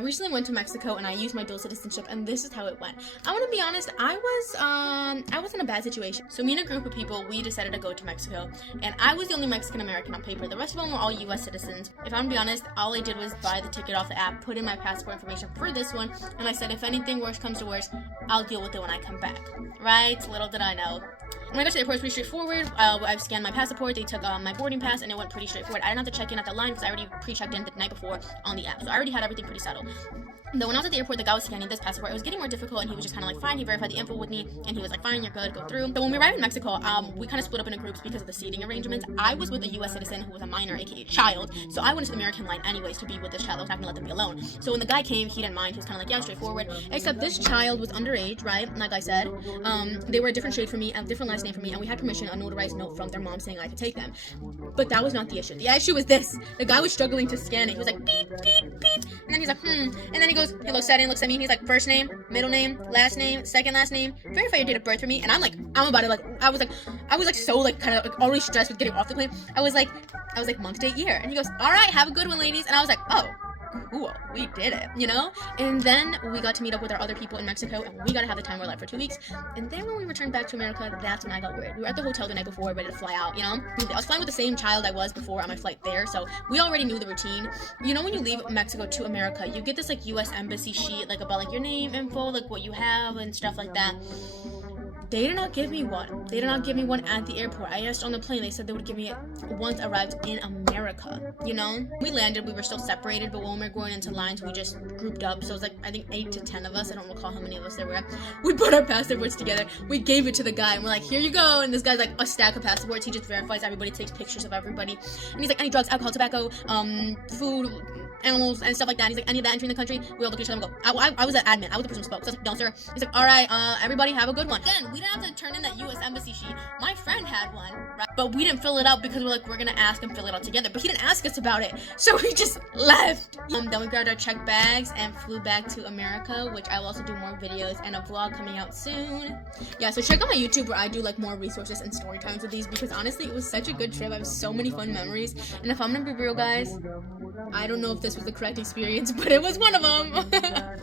I recently went to Mexico and I used my dual citizenship, and this is how it went. I want to be honest, I was in a bad situation. So me and a group of people, we decided to go to Mexico, and I was the only Mexican American on paper. The rest of them were all US citizens. If I'm gonna be honest, all I did was buy the ticket off the app, put in my passport information for this one, and I said if anything worse comes to worse, I'll deal with it when I come back. Right? Little did I know. When I got to the airport, it's pretty straightforward. I scanned my passport, they took my boarding pass, and it went pretty straightforward. I didn't have to check in at the line because I already pre-checked in the night before on the app. So I already had everything pretty settled. Though when I was at the airport, the guy was scanning this passport. It was getting more difficult, and he was just kind of like, fine. He verified the info with me, and he was like, fine, you're good, go through. So when we arrived in Mexico, we kind of split up into groups because of the seating arrangements. I was with a U.S. citizen who was a minor, aka child, so I went to the American line anyways to be with this child. I was not gonna let them be alone. So when the guy came, he didn't mind. He was kind of like, yeah, straightforward. Except this child was underage, right? Like I said, they were a different shade for me, a different last name for me, and we had permission, a notarized note from their mom saying I could take them. But that was not the issue. The issue was this: the guy was struggling to scan it. He was like, beep, beep, beep, and then he's like, and then he goes, he looks at it, looks at me, and he's like, first name, middle name, last name, second last name, verify your date of birth for me. And I'm about to like, I was like so like kind of like already stressed with getting off the plane. I was like month, date, year, and he goes, all right, have a good one, ladies. And I was like, oh, cool, we did it, you know? And then we got to meet up with our other people in Mexico, and we got to have the time of our life for 2 weeks. And then when we returned back to America, that's when I got worried. We were at the hotel the night before, ready to fly out, you know? I was flying with the same child I was before on my flight there, so we already knew the routine. You know, when you leave Mexico to America, you get this like US embassy sheet, like about like your name info, like what you have and stuff like that. They did not give me one. They did not give me one at the airport. I asked on the plane. They said they would give me it once arrived in America, you know? We landed. We were still separated, but when we were going into lines, we just grouped up. So it was like, I think 8 to 10 of us. I don't recall how many of us there were. We put our passports together. We gave it to the guy, and we're like, here you go. And this guy's like a stack of passports. He just verifies everybody, takes pictures of everybody. And he's like, any drugs, alcohol, tobacco, food, animals, and stuff like that. And he's like, any of that entering the country? We all look at each other and go, I was the admin. I was the person who spoke. So I was like, no, sir. He's like, all right, everybody have a good one. Again, we didn't have to turn in that U.S. embassy sheet. My friend had one, right? But we didn't fill it out because we're like, we're gonna ask and fill it out together. But he didn't ask us about it, so we just left. Then we grabbed our check bags and flew back to America, which I will also do more videos and a vlog coming out soon. Yeah, so check out my YouTube where I do like more resources and story times with these, because honestly, it was such a good trip. I have so many fun memories, and if I'm gonna be real, guys, I don't know if this was the correct experience, but it was one of them.